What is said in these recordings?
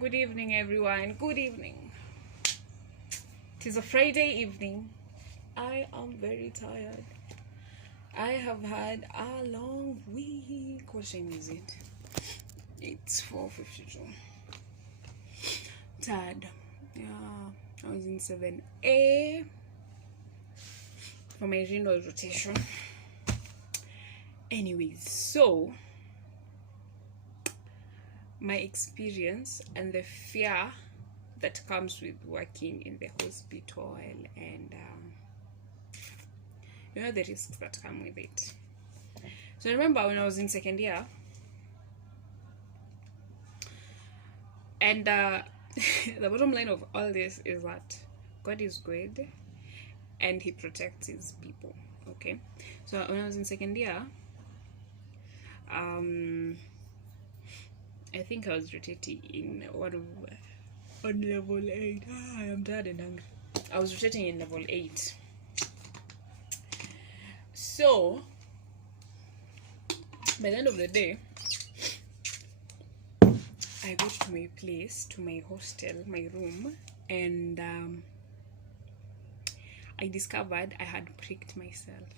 Good evening, everyone. Good evening. It is a Friday evening. I am very tired. I have had a long week. What time is it? It's 4:52. Tired. Yeah, I was in 7A for my renal rotation. Anyways, so my experience and the fear that comes with working in the hospital and the risks that come with it. So I remember when I was in second year, and the bottom line of all this is that God is good and he protects his people. Okay, so when I was in second year, I think I was rotating in on level 8. I am tired and hungry. I was rotating in level 8. So by the end of the day, I got to my place, to my hostel, my room, and I discovered I had pricked myself.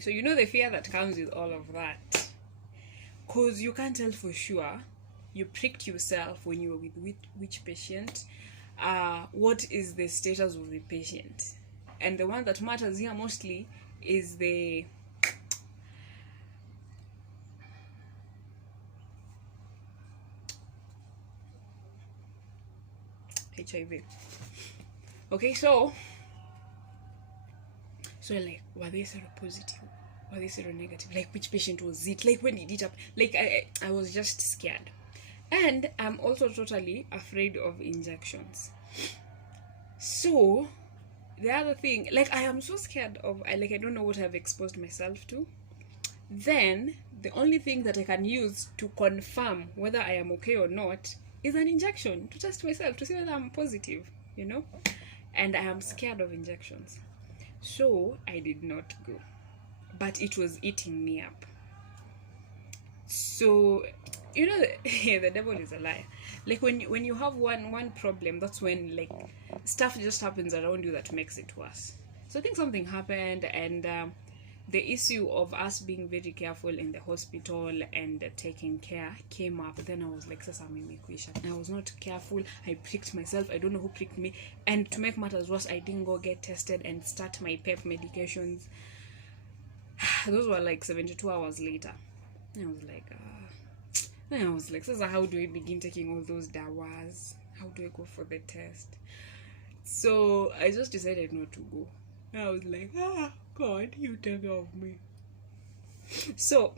So you know the fear that comes with all of that, because you can't tell for sure you pricked yourself when you were with which patient, what is the status of the patient, and the one that matters here mostly is the HIV. Okay, so like, were they seropositive? Were they seronegative? Like, which patient was it? Like, when did it happen? Like, I was just scared. And I'm also totally afraid of injections. So the other thing, like, I am so scared of, I don't know what I've exposed myself to. Then the only thing that I can use to confirm whether I am okay or not is an injection, to test myself, to see whether I'm positive, and I am scared of injections. So I did not go, but it was eating me up. So the devil is a liar. Like, when you have one problem, that's when, like, stuff just happens around you that makes it worse. So I think something happened, and the issue of us being very careful in the hospital and taking care came up. Then I was like, sasa mimi kuisha. I was not careful. I pricked myself. I don't know who pricked me. And to make matters worse, I didn't go get tested and start my PEP medications. Those were like 72 hours later. And I was like, sasa, how do I begin taking all those dawas? How do I go for the test? So I just decided not to go. I was like, God, you take care of me. So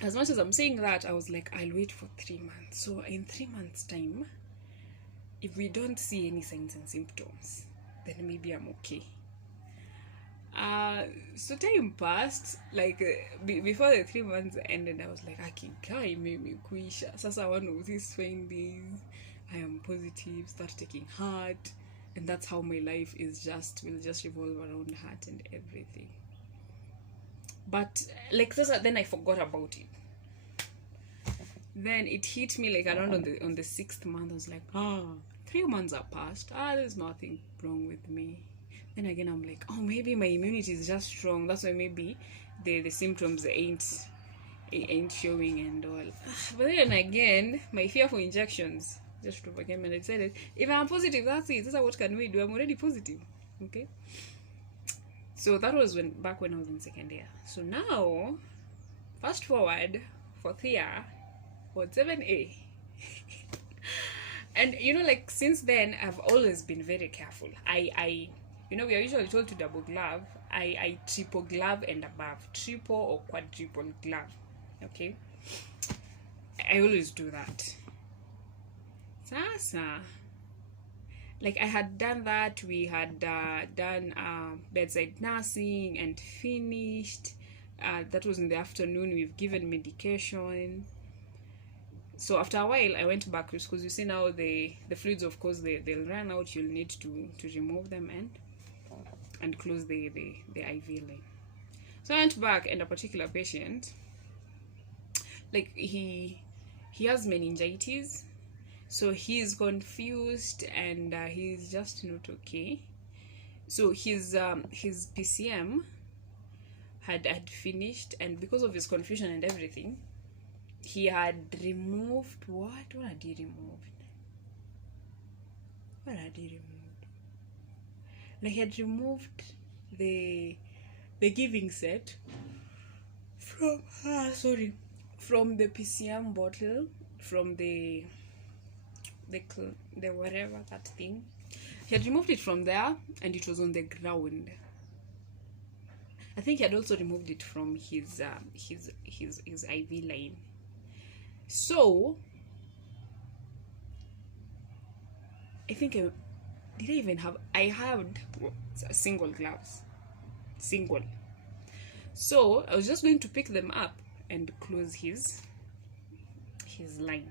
as much as I'm saying that, I was like, I'll wait for 3 months. So in 3 months' time, if we don't see any signs and symptoms, then maybe I'm okay. So time passed, like, before the 3 months ended, I was like, akikai mimi kuisha. Sasa one of these findings, I am positive, start taking heart. And that's how my life will just revolve around heart and everything. But like, then I forgot about it. Then it hit me like around on the 6th month. I was like, 3 months are passed. There's nothing wrong with me. Then again, I'm like, maybe my immunity is just strong. That's why maybe the symptoms ain't showing and all. But then again, my fear for injections just overcame, and I decided, if I'm positive, that's it. That's what can we do? I'm already positive. Okay. So that was back when I was in second year. So now, fast forward, 4th year, or 7A. And like, since then, I've always been very careful. I we are usually told to double glove. I triple glove and above, triple or quadruple glove. Okay. I always do that. Sasa, like, I had done that. We had done bedside nursing and finished. That was in the afternoon. We've given medication. So after a while, I went back, because you see now the fluids, of course, they'll run out. You'll need to remove them and close the IV line. So I went back, and a particular patient like he has meningitis, so he's confused, and he's just not okay. So his PCM had finished, and because of his confusion and everything, he had removed what had he removed? What had he removed? Like, he had removed the giving set from the PCM bottle, from the whatever, that thing. He had removed it from there, and it was on the ground. I think he had also removed it from his IV line. So I think I had single gloves. So I was just going to pick them up and close his line.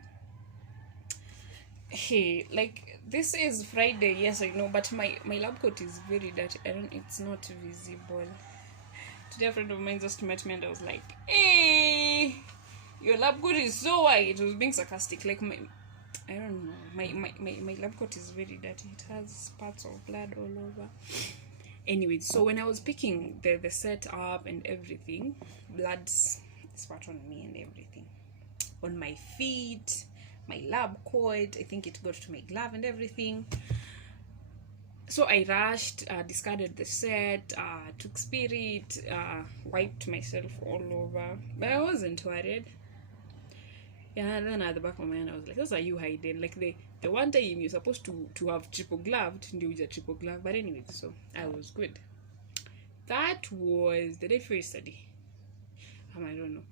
Hey, like, this is Friday, yes, I know, but my lab coat is very dirty. It's not visible. Today a friend of mine just met me, and I was like, hey, your lab coat is so white. It was being sarcastic. Like, I don't know, my lab coat is very dirty. It has spots of blood all over. Anyway, so when I was picking the set up and everything, blood spat on me and everything, on my feet, my lab coat. I think it got to my glove and everything. So I rushed, discarded the set, took spirit, wiped myself all over, but I wasn't worried. Yeah, and then at the back of my mind, I was like, "Those are you hiding? Like, the one time you're supposed to have triple gloved, and you use a triple glove." But anyway, so I was good. That was the day before yesterday. I don't know.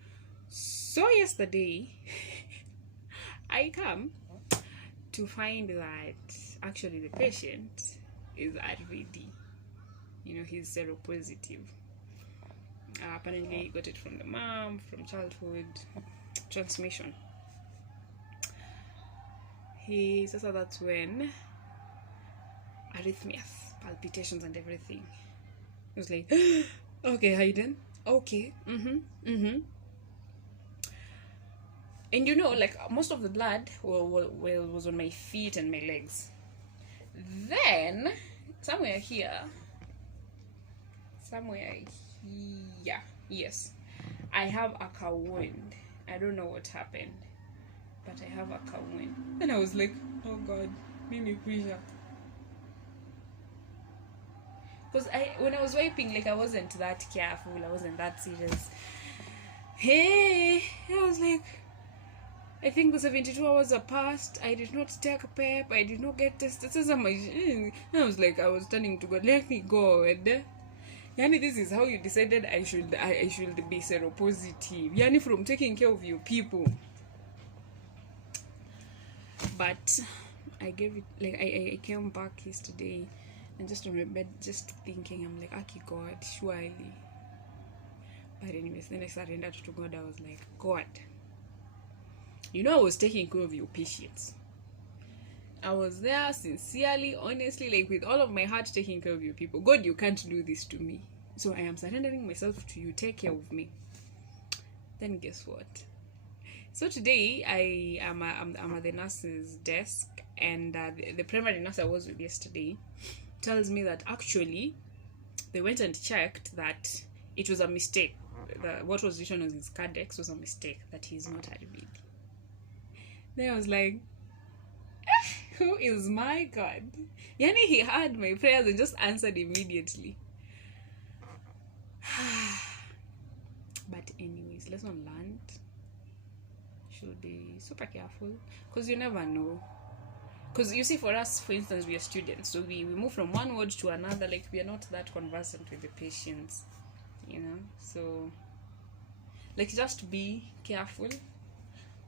So yesterday, I come to find that actually the patient is RVD. He's seropositive. Apparently he got it from the mom, from childhood transmission. So that's when arrhythmias, palpitations and everything. It was like, okay, Hayden, okay, and like, most of the blood was on my feet and my legs. Then somewhere here, yes, I have a cow wound. I don't know what happened, but I have a cow wound. And I was like, oh God, Mimi Krisha. Because when I was wiping, like, I wasn't that careful, I wasn't that serious. Hey, I was like, I think the 72 hours are past. I did not take a pep. I did not get tested. I was like, I was turning to God, let me go. Yani, this is how you decided I should be seropositive. Yani, from taking care of your people. But I gave it, like, I came back yesterday and just remembered, just thinking, I'm like, Aki, God, surely. But anyways, then I surrendered to God. I was like, God, I was taking care of your patients. I was there sincerely, honestly, like, with all of my heart, taking care of your people. God, you can't do this to me. So I am surrendering myself to you. Take care of me. Then guess what? So today I'm at the nurse's desk, and the primary nurse I was with yesterday tells me that actually they went and checked that it was a mistake. What was written on his cardex was a mistake, that he's not RVD. Then I was like, who is my God? Yani, he heard my prayers and just answered immediately. But anyways, lesson learned. Should be super careful, because you never know. Because you see, for us, for instance, we are students, so we move from one ward to another. Like, we are not that conversant with the patients, so, like, just be careful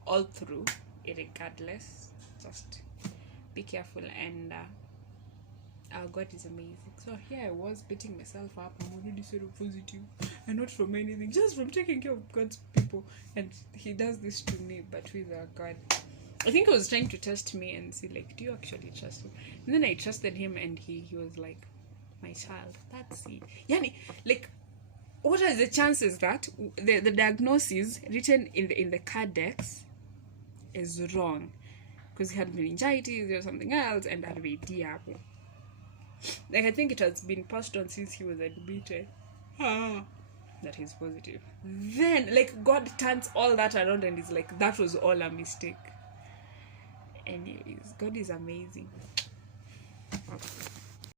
all through, regardless. Just be careful, and our God is amazing. So here I was beating myself up. I'm already seropositive, and not from anything, just from taking care of God's people. And he does this to me, but with our God. I think he was trying to test me and see, like, do you actually trust him? And then I trusted him, and he was like, my child, that's it. Yani, like, what are the chances that the diagnosis written in the cardex is wrong? Because he had meningitis or something else, and that be diabo. Like, I think it has been passed on since he was admitted that he's positive. Then, like, God turns all that around and is like, that was all a mistake. Anyways, God is amazing. Okay.